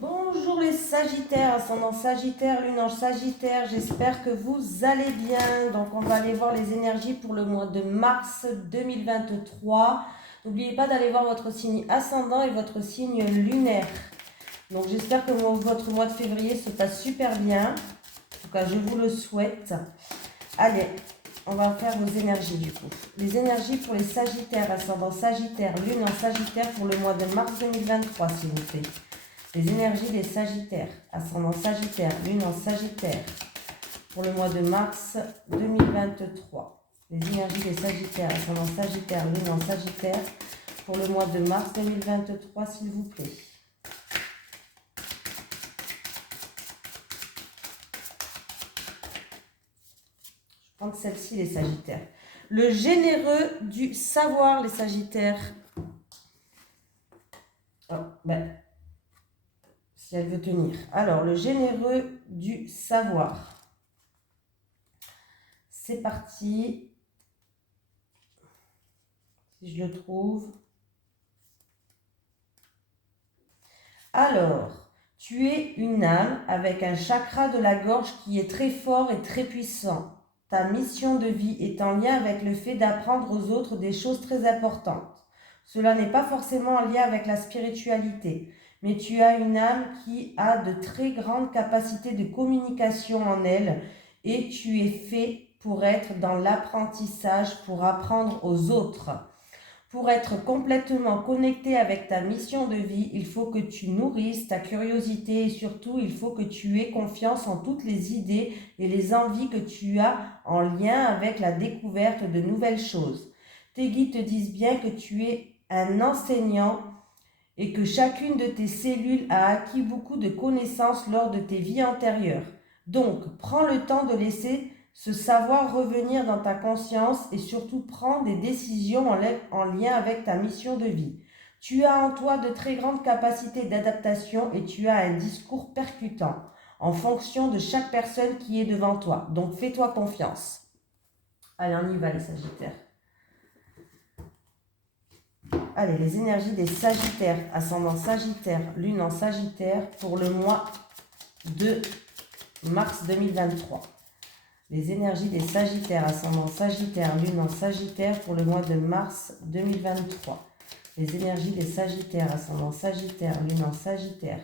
Bonjour les Sagittaires, ascendant Sagittaire, lune en Sagittaire, j'espère que vous allez bien. Donc on va aller voir les énergies pour le mois de mars 2023. N'oubliez pas d'aller voir votre signe ascendant et votre signe lunaire. Donc j'espère que votre mois de février se passe super bien. En tout cas, je vous le souhaite. Allez, on va faire vos énergies du coup. Les énergies pour les Sagittaires, ascendant Sagittaire, lune en Sagittaire pour le mois de mars 2023, s'il vous plaît. Les énergies des Sagittaires, ascendant Sagittaire, lune en Sagittaire, pour le mois de mars 2023. Les énergies des Sagittaires, ascendant Sagittaire, lune en Sagittaire, pour le mois de mars 2023, s'il vous plaît. Je prends celle-ci, les Sagittaires. Le généreux du savoir, les Sagittaires. Oh, si elle veut tenir. Alors, le généreux du savoir. C'est parti. Si je le trouve. Alors, tu es une âme avec un chakra de la gorge qui est très fort et très puissant. Ta mission de vie est en lien avec le fait d'apprendre aux autres des choses très importantes. Cela n'est pas forcément en lien avec la spiritualité, mais tu as une âme qui a de très grandes capacités de communication en elle et tu es fait pour être dans l'apprentissage, pour apprendre aux autres. Pour être complètement connecté avec ta mission de vie, il faut que tu nourrisses ta curiosité et surtout, il faut que tu aies confiance en toutes les idées et les envies que tu as en lien avec la découverte de nouvelles choses. Tes guides te disent bien que tu es un enseignant et que chacune de tes cellules a acquis beaucoup de connaissances lors de tes vies antérieures. Donc, prends le temps de laisser ce savoir revenir dans ta conscience et surtout prends des décisions en lien avec ta mission de vie. Tu as en toi de très grandes capacités d'adaptation et tu as un discours percutant en fonction de chaque personne qui est devant toi. Donc, fais-toi confiance. Allez, on y va les Sagittaires. Allez, les énergies des Sagittaires, ascendant Sagittaire, lune en Sagittaire pour le mois de mars 2023. Les énergies des Sagittaires, ascendant Sagittaire, lune en Sagittaire pour le mois de mars 2023. Les énergies des Sagittaires, ascendant Sagittaire, lune en Sagittaire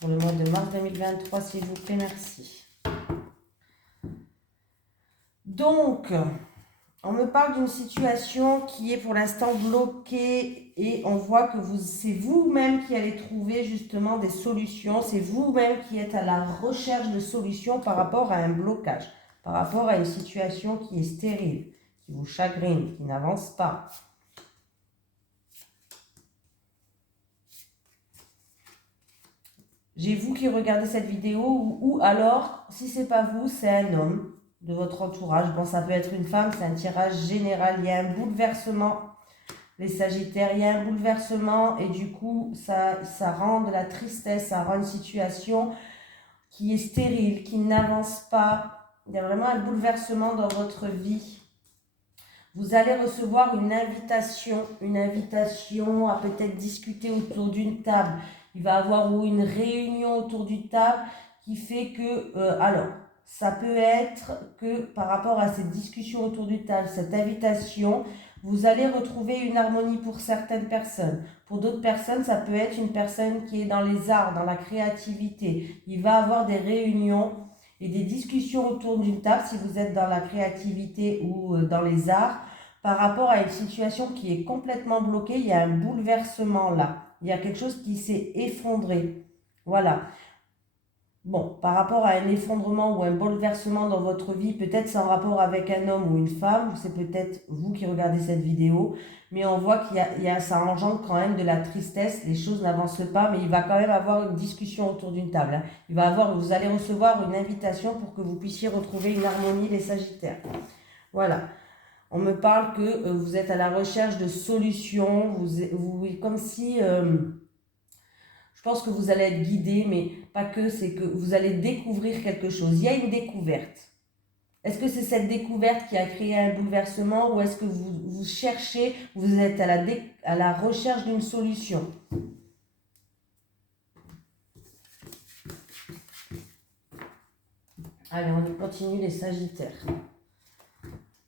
pour le mois de mars 2023, s'il vous plaît, merci. Donc, on me parle d'une situation qui est pour l'instant bloquée et on voit que c'est vous-même qui allez trouver justement des solutions. C'est vous-même qui êtes à la recherche de solutions par rapport à un blocage, par rapport à une situation qui est stérile, qui vous chagrine, qui n'avance pas. J'ai vous qui regardez cette vidéo ou alors, si ce n'est pas vous, c'est un homme de votre entourage. Bon, ça peut être une femme, c'est un tirage général. Il y a un bouleversement, les Sagittaires, il y a un bouleversement et du coup, ça rend de la tristesse, ça rend une situation qui est stérile, qui n'avance pas. Il y a vraiment un bouleversement dans votre vie. Vous allez recevoir une invitation à peut-être discuter autour d'une table. Il va y avoir une réunion autour d'une table qui fait que, alors, ça peut être que par rapport à cette discussion autour d'une table, cette invitation, vous allez retrouver une harmonie pour certaines personnes. Pour d'autres personnes, ça peut être une personne qui est dans les arts, dans la créativité. Il va y avoir des réunions et des discussions autour d'une table, si vous êtes dans la créativité ou dans les arts, par rapport à une situation qui est complètement bloquée, il y a un bouleversement là. Il y a quelque chose qui s'est effondré. Voilà. Bon, par rapport à un effondrement ou un bouleversement dans votre vie, peut-être c'est en rapport avec un homme ou une femme, c'est peut-être vous qui regardez cette vidéo, mais on voit ça engendre quand même de la tristesse, les choses n'avancent pas, mais il va quand même avoir une discussion autour d'une table. Vous allez recevoir une invitation pour que vous puissiez retrouver une harmonie, les Sagittaires. Voilà. On me parle que vous êtes à la recherche de solutions, comme si... je pense que vous allez être guidé, mais pas que, c'est que vous allez découvrir quelque chose. Il y a une découverte. Est-ce que c'est cette découverte qui a créé un bouleversement ou est-ce que vous cherchez, vous êtes à la recherche d'une solution? Allez, on continue les Sagittaires.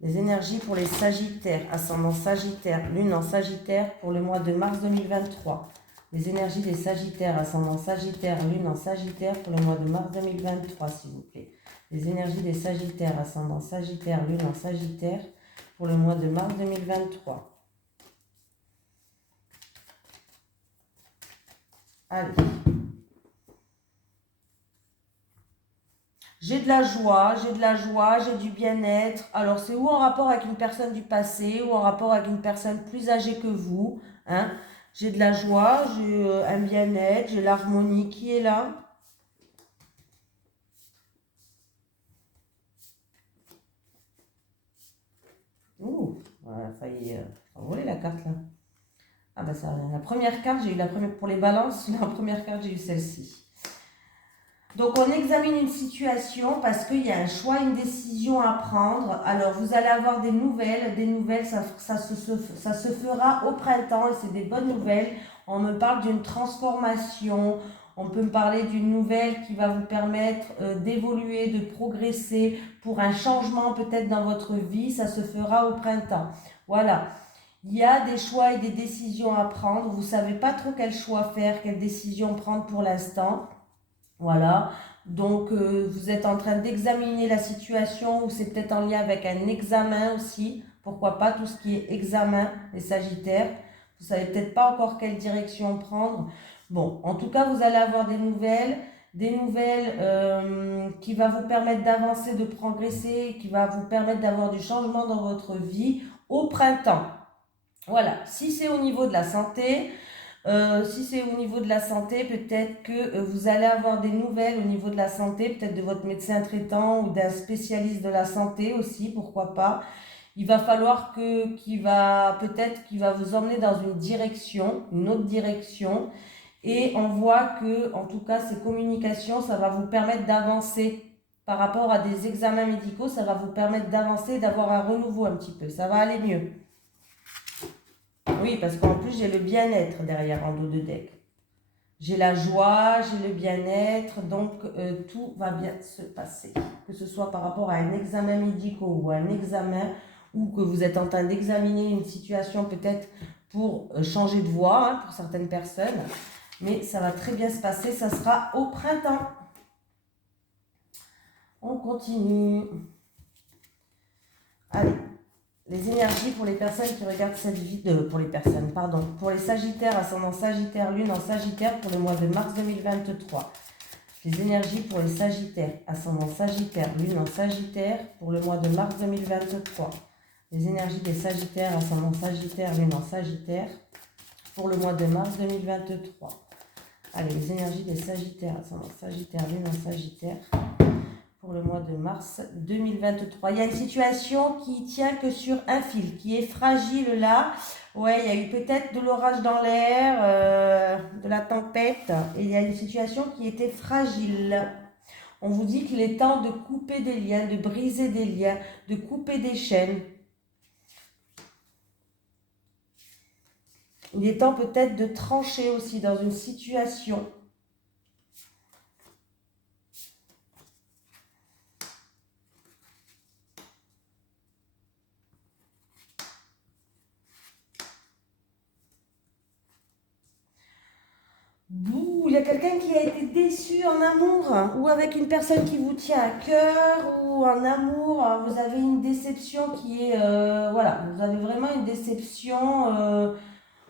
Les énergies pour les Sagittaires, ascendant Sagittaire, lune en Sagittaire pour le mois de mars 2023. Les énergies des Sagittaires, ascendant Sagittaire, lune en Sagittaire pour le mois de mars 2023, s'il vous plaît. Les énergies des Sagittaires, ascendant Sagittaire, lune en Sagittaire pour le mois de mars 2023. Allez. J'ai de la joie, j'ai du bien-être. Alors, c'est ou en rapport avec une personne du passé, ou en rapport avec une personne plus âgée que vous. Hein. J'ai de la joie, j'ai un bien-être, j'ai l'harmonie qui est là. Ouh, voilà, ça y est, envolé la carte là. Ah bah ça, la première carte, j'ai eu la première, pour les balances, la première carte, j'ai eu celle-ci. Donc, on examine une situation parce qu'il y a un choix, une décision à prendre. Alors, vous allez avoir des nouvelles, ça se fera au printemps et c'est des bonnes nouvelles. On me parle d'une transformation, on peut me parler d'une nouvelle qui va vous permettre d'évoluer, de progresser pour un changement peut-être dans votre vie. Ça se fera au printemps. Voilà. Il y a des choix et des décisions à prendre. Vous ne savez pas trop quel choix faire, quelle décision prendre pour l'instant. Voilà, donc vous êtes en train d'examiner la situation ou c'est peut-être en lien avec un examen aussi. Pourquoi pas tout ce qui est examen, les Sagittaires. Vous savez peut-être pas encore quelle direction prendre. Bon, en tout cas, vous allez avoir des nouvelles qui va vous permettre d'avancer, de progresser, qui va vous permettre d'avoir du changement dans votre vie au printemps. Voilà, si c'est au niveau de la santé... si c'est au niveau de la santé, peut-être que vous allez avoir des nouvelles au niveau de la santé, peut-être de votre médecin traitant ou d'un spécialiste de la santé aussi, pourquoi pas. Il va falloir peut-être qu'il va vous emmener dans une direction, une autre direction. Et on voit que, en tout cas, ces communications, ça va vous permettre d'avancer par rapport à des examens médicaux, ça va vous permettre d'avancer, d'avoir un renouveau un petit peu. Ça va aller mieux. Oui, parce qu'en plus, j'ai le bien-être derrière en dos de deck. J'ai la joie, j'ai le bien-être, donc tout va bien se passer. Que ce soit par rapport à un examen médical ou un examen, ou que vous êtes en train d'examiner une situation peut-être pour changer de voie, hein, pour certaines personnes. Mais ça va très bien se passer, ça sera au printemps. On continue. Allez. Les énergies pour les personnes qui regardent cette vidéo, pour les Sagittaires, ascendant Sagittaire, lune en Sagittaire pour le mois de mars 2023. Les énergies pour les Sagittaires, ascendant Sagittaire, lune en Sagittaire pour le mois de mars 2023. Les énergies des Sagittaires, ascendant Sagittaire, lune en Sagittaire pour le mois de mars 2023. Allez, les énergies des Sagittaires, ascendant Sagittaire, lune en Sagittaire pour le mois de mars 2023. Il y a une situation qui tient que sur un fil, qui est fragile là. Ouais, il y a eu peut-être de l'orage dans l'air, de la tempête. Et il y a une situation qui était fragile. On vous dit qu'il est temps de couper des liens, de briser des liens, de couper des chaînes. Il est temps peut-être de trancher aussi dans une situation. Il y a quelqu'un qui a été déçu en amour ou avec une personne qui vous tient à cœur ou en amour, vous avez une déception qui est... voilà, vous avez vraiment une déception,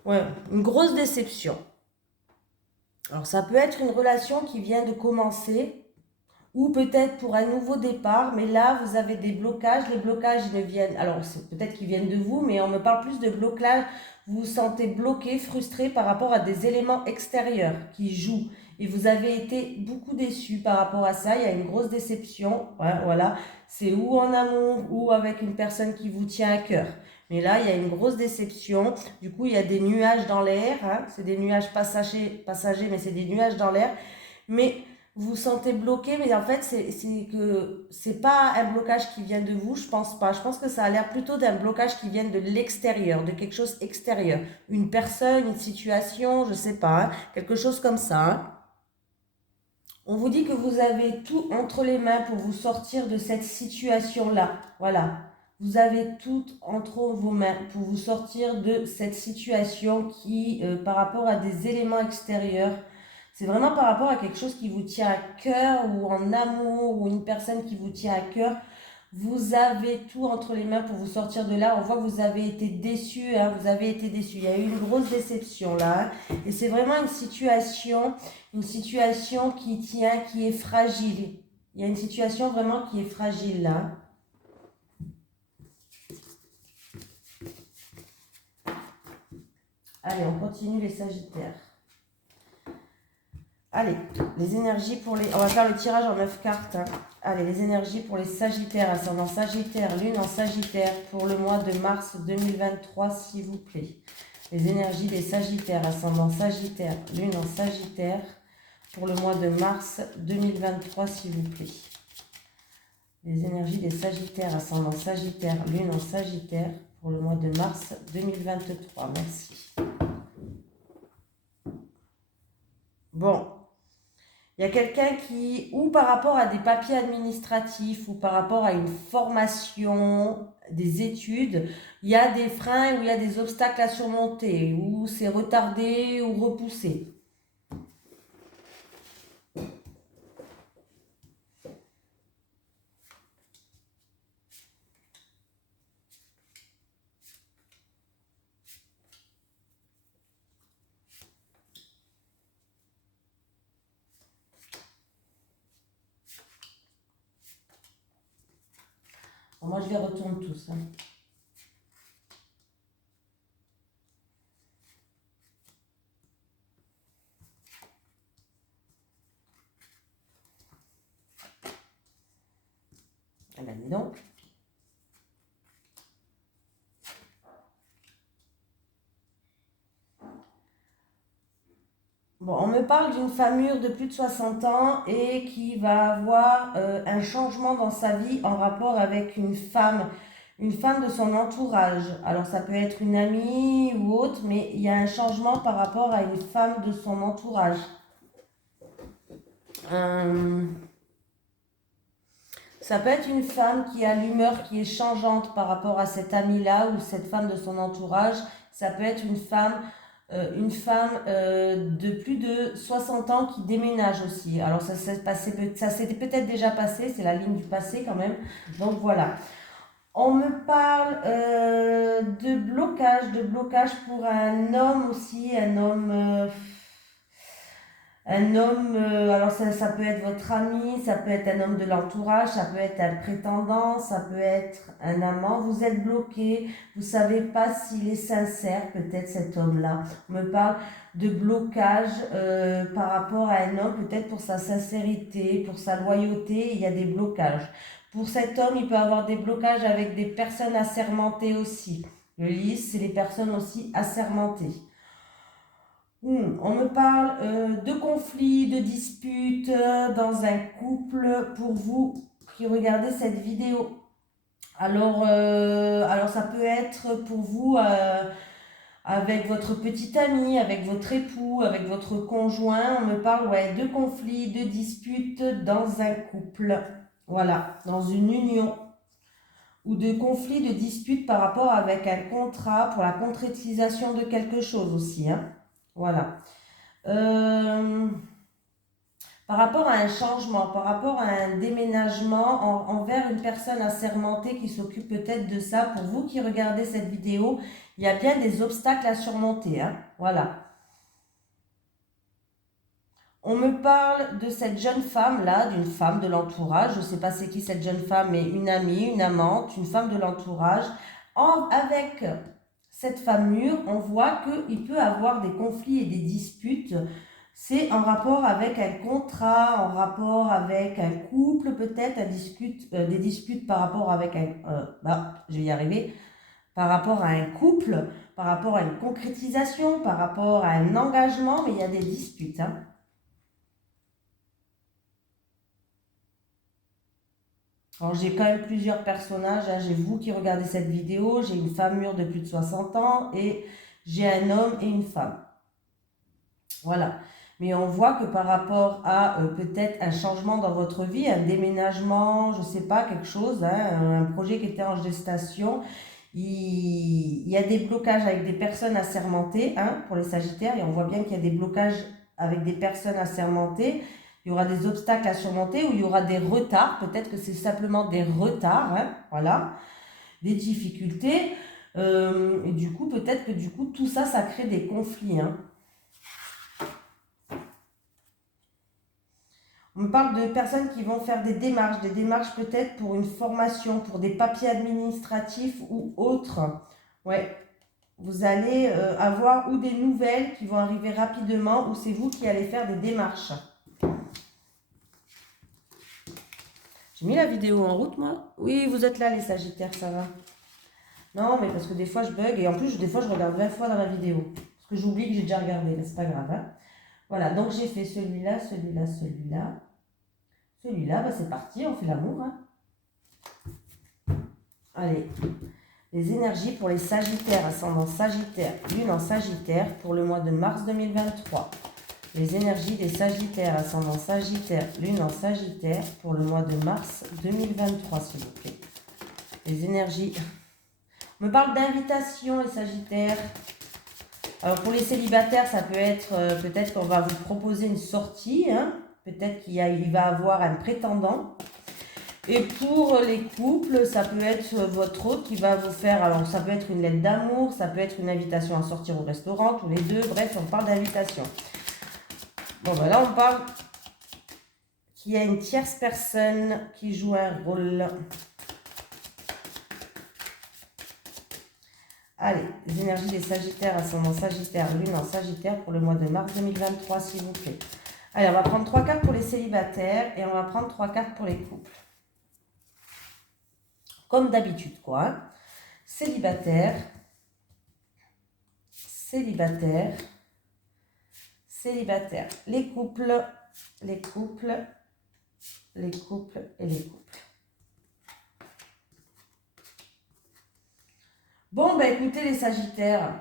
ouais, une grosse déception. Alors ça peut être une relation qui vient de commencer ou peut-être pour un nouveau départ, mais là vous avez des blocages, les blocages ils viennent, alors peut-être qu'ils viennent de vous, mais on me parle plus de blocage. Vous vous sentez bloqué, frustré par rapport à des éléments extérieurs qui jouent. Et vous avez été beaucoup déçu par rapport à ça. Il y a une grosse déception. Ouais, voilà. C'est ou en amour ou avec une personne qui vous tient à cœur. Mais là, il y a une grosse déception. Du coup, il y a des nuages dans l'air. Hein. C'est des nuages passagers, mais c'est des nuages dans l'air. Mais vous vous sentez bloqué, mais en fait, c'est pas un blocage qui vient de vous, je pense pas. Je pense que ça a l'air plutôt d'un blocage qui vient de l'extérieur, de quelque chose extérieur. Une personne, une situation, je sais pas, hein, quelque chose comme ça. Hein. On vous dit que vous avez tout entre les mains pour vous sortir de cette situation-là. Voilà. Vous avez tout entre vos mains pour vous sortir de cette situation qui, par rapport à des éléments extérieurs, c'est vraiment par rapport à quelque chose qui vous tient à cœur ou en amour ou une personne qui vous tient à cœur. Vous avez tout entre les mains pour vous sortir de là. On voit que vous avez été déçu, hein, vous avez été déçu. Il y a eu une grosse déception là. Hein, et c'est vraiment une situation qui tient, qui est fragile. Il y a une situation vraiment qui est fragile là. Allez, on continue les Sagittaires. Allez, les énergies pour les... On va faire le tirage en 9 cartes. Hein. Allez, les énergies pour les Sagittaires, ascendant Sagittaire, lune en Sagittaire, pour le mois de mars 2023, s'il vous plaît. Les énergies des Sagittaires, ascendant Sagittaire, lune en Sagittaire, pour le mois de mars 2023, s'il vous plaît. Les énergies des Sagittaires, ascendant Sagittaire, lune en Sagittaire, pour le mois de mars 2023. Merci. Bon. Il y a quelqu'un qui, ou par rapport à des papiers administratifs, ou par rapport à une formation, des études, il y a des freins ou il y a des obstacles à surmonter, ou c'est retardé ou repoussé. Bon, moi, je les retourne tous. Hein. Eh bien, dis donc. Bon, on me parle d'une femme mûre de plus de 60 ans et qui va avoir un changement dans sa vie en rapport avec une femme de son entourage. Alors ça peut être une amie ou autre, mais il y a un changement par rapport à une femme de son entourage. Ça peut être une femme qui a l'humeur qui est changeante par rapport à cette amie-là ou cette femme de son entourage. Ça peut être une femme de plus de 60 ans qui déménage aussi. Alors ça s'est peut-être déjà passé, c'est la ligne du passé quand même. Donc voilà. On me parle de blocage pour un homme aussi, alors ça peut être votre ami, ça peut être un homme de l'entourage, ça peut être un prétendant, ça peut être un amant. Vous êtes bloqué, vous ne savez pas s'il est sincère, peut-être cet homme-là. On me parle de blocage par rapport à un homme, peut-être pour sa sincérité, pour sa loyauté, il y a des blocages. Pour cet homme, il peut avoir des blocages avec des personnes assermentées aussi. Le lys, c'est les personnes aussi assermentées. On me parle de conflits, de disputes dans un couple pour vous qui regardez cette vidéo. Alors ça peut être pour vous avec votre petit ami, avec votre époux, avec votre conjoint. On me parle de conflits, de disputes dans un couple. Voilà, dans une union. Ou de conflits, de disputes par rapport avec un contrat pour la concrétisation de quelque chose aussi. Hein. Voilà. Par rapport à un changement, par rapport à un déménagement envers une personne assermentée qui s'occupe peut-être de ça, pour vous qui regardez cette vidéo, il y a bien des obstacles à surmonter. Hein, voilà. On me parle de cette jeune femme-là, d'une femme de l'entourage. Je ne sais pas c'est qui cette jeune femme, mais une amie, une amante, une femme de l'entourage. Avec cette femme mûre, on voit qu'il peut avoir des conflits et des disputes. C'est en rapport avec un contrat, en rapport avec un couple peut-être, des disputes par rapport avec je vais y arriver, par rapport à un couple, par rapport à une concrétisation, par rapport à un engagement, mais il y a des disputes. Hein. Alors j'ai quand même plusieurs personnages, hein. J'ai vous qui regardez cette vidéo, j'ai une femme mûre de plus de 60 ans et j'ai un homme et une femme. Voilà. Mais on voit que par rapport à peut-être un changement dans votre vie, un déménagement, je ne sais pas, quelque chose, hein, un projet qui était en gestation, il y a des blocages avec des personnes assermentées, hein, pour les Sagittaires, et on voit bien qu'il y a des blocages avec des personnes assermentées. Il y aura des obstacles à surmonter ou il y aura des retards, peut-être que c'est simplement des retards, hein, voilà, des difficultés. Et du coup, peut-être que du coup, tout ça, ça crée des conflits, hein. On me parle de personnes qui vont faire des démarches peut-être pour une formation, pour des papiers administratifs ou autres. Ouais, vous allez avoir ou des nouvelles qui vont arriver rapidement ou c'est vous qui allez faire des démarches. J'ai mis la vidéo en route, moi? Oui, vous êtes là, les Sagittaires, ça va. Non, mais parce que des fois, je bug et en plus, des fois, je regarde 20 fois dans la vidéo. Parce que j'oublie que j'ai déjà regardé, mais c'est pas grave, hein. Voilà, donc j'ai fait celui-là, celui-là, celui-là. Celui-là, bah, c'est parti, on fait l'amour, hein. Allez, les énergies pour les Sagittaires, ascendant Sagittaire, lune en Sagittaire pour le mois de mars 2023. Les énergies des Sagittaires, ascendant Sagittaire, lune en Sagittaire pour le mois de mars 2023, s'il vous plaît. Les énergies... On me parle d'invitation, les Sagittaires. Alors pour les célibataires, ça peut être, peut-être qu'on va vous proposer une sortie, hein. Peut-être qu'il va avoir un prétendant. Et pour les couples, ça peut être votre hôte qui va vous faire, alors ça peut être une lettre d'amour, ça peut être une invitation à sortir au restaurant, tous les deux, bref, on parle d'invitation. Bon, ben là, on parle qu'il y a une tierce personne qui joue un rôle. Allez, les énergies des Sagittaires, ascendant Sagittaire, lune en Sagittaire pour le mois de mars 2023, s'il vous plaît. Allez, on va prendre 3 cartes pour les célibataires et on va prendre 3 cartes pour les couples. Comme d'habitude, quoi. Hein. Célibataire, célibataire, célibataire. Les couples, les couples, les couples et les couples. Bon, ben écoutez les Sagittaires,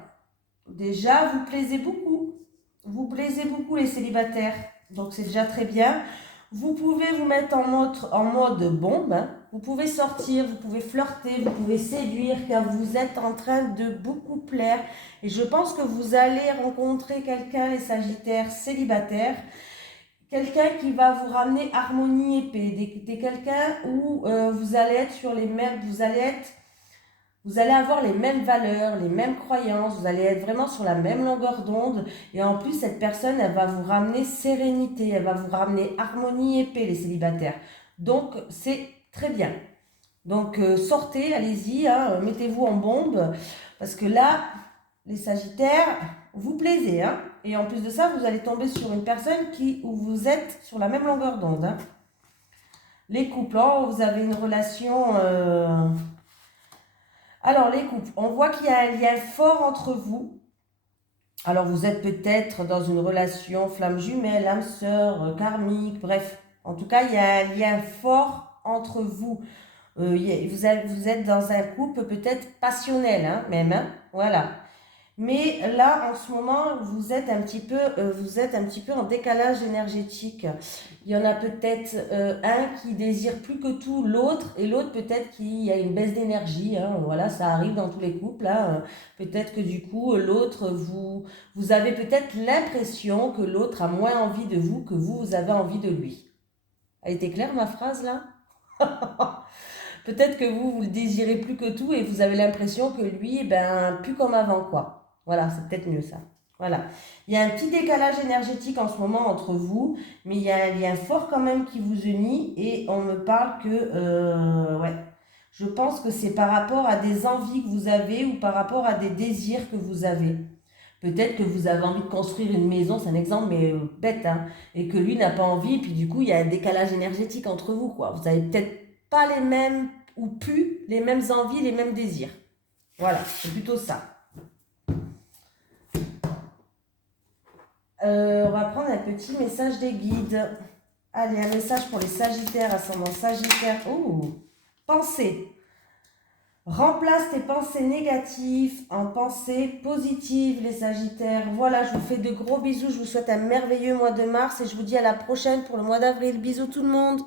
déjà vous plaisez beaucoup. Vous plaisez beaucoup les célibataires, donc c'est déjà très bien. Vous pouvez vous mettre en mode bombe, hein. Vous pouvez sortir, vous pouvez flirter, vous pouvez séduire, car vous êtes en train de beaucoup plaire. Et je pense que vous allez rencontrer quelqu'un, les Sagittaires célibataires, quelqu'un qui va vous ramener harmonie et paix, quelqu'un où vous allez être sur les mêmes, vous allez avoir les mêmes valeurs, les mêmes croyances, vous allez être vraiment sur la même longueur d'onde. Et en plus, cette personne, elle va vous ramener sérénité, elle va vous ramener harmonie et paix, les célibataires. Donc, c'est très bien. Donc, sortez, allez-y, hein, mettez-vous en bombe. Parce que là, les Sagittaires, vous plaisez. Hein, et en plus de ça, vous allez tomber sur une personne où vous êtes sur la même longueur d'onde. Hein. Les couples, hein, vous avez une relation... Alors, les couples, on voit qu'il y a un lien fort entre vous. Alors, vous êtes peut-être dans une relation flamme jumelle, âme sœur, karmique, bref. En tout cas, il y a un lien fort entre vous. Vous êtes dans un couple peut-être passionnel, hein, même. Hein, voilà. Mais là, en ce moment, vous êtes un petit peu en décalage énergétique. Il y en a peut-être un qui désire plus que tout l'autre et l'autre peut-être qu'il y a une baisse d'énergie. Hein, voilà, ça arrive dans tous les couples. Hein. Peut-être que du coup, l'autre, vous avez peut-être l'impression que l'autre a moins envie de vous que vous avez envie de lui. A été claire ma phrase là? Peut-être que vous le désirez plus que tout et vous avez l'impression que lui, ben, plus comme avant, quoi. Voilà, c'est peut-être mieux ça. Voilà. Il y a un petit décalage énergétique en ce moment entre vous, mais il y a un lien fort quand même qui vous unit et on me parle que, ouais, je pense que c'est par rapport à des envies que vous avez ou par rapport à des désirs que vous avez. Peut-être que vous avez envie de construire une maison, c'est un exemple, mais bête, hein, et que lui n'a pas envie, et puis du coup, il y a un décalage énergétique entre vous, quoi. Vous avez peut-être pas les mêmes, ou plus les mêmes envies, les mêmes désirs. Voilà, c'est plutôt ça. On va prendre un petit message des guides. Allez, un message pour les Sagittaires, ascendant Sagittaire. Oh, pensée. Remplace tes pensées négatives en pensées positives, les Sagittaires. Voilà, je vous fais de gros bisous. Je vous souhaite un merveilleux mois de mars et je vous dis à la prochaine pour le mois d'avril. Bisous tout le monde.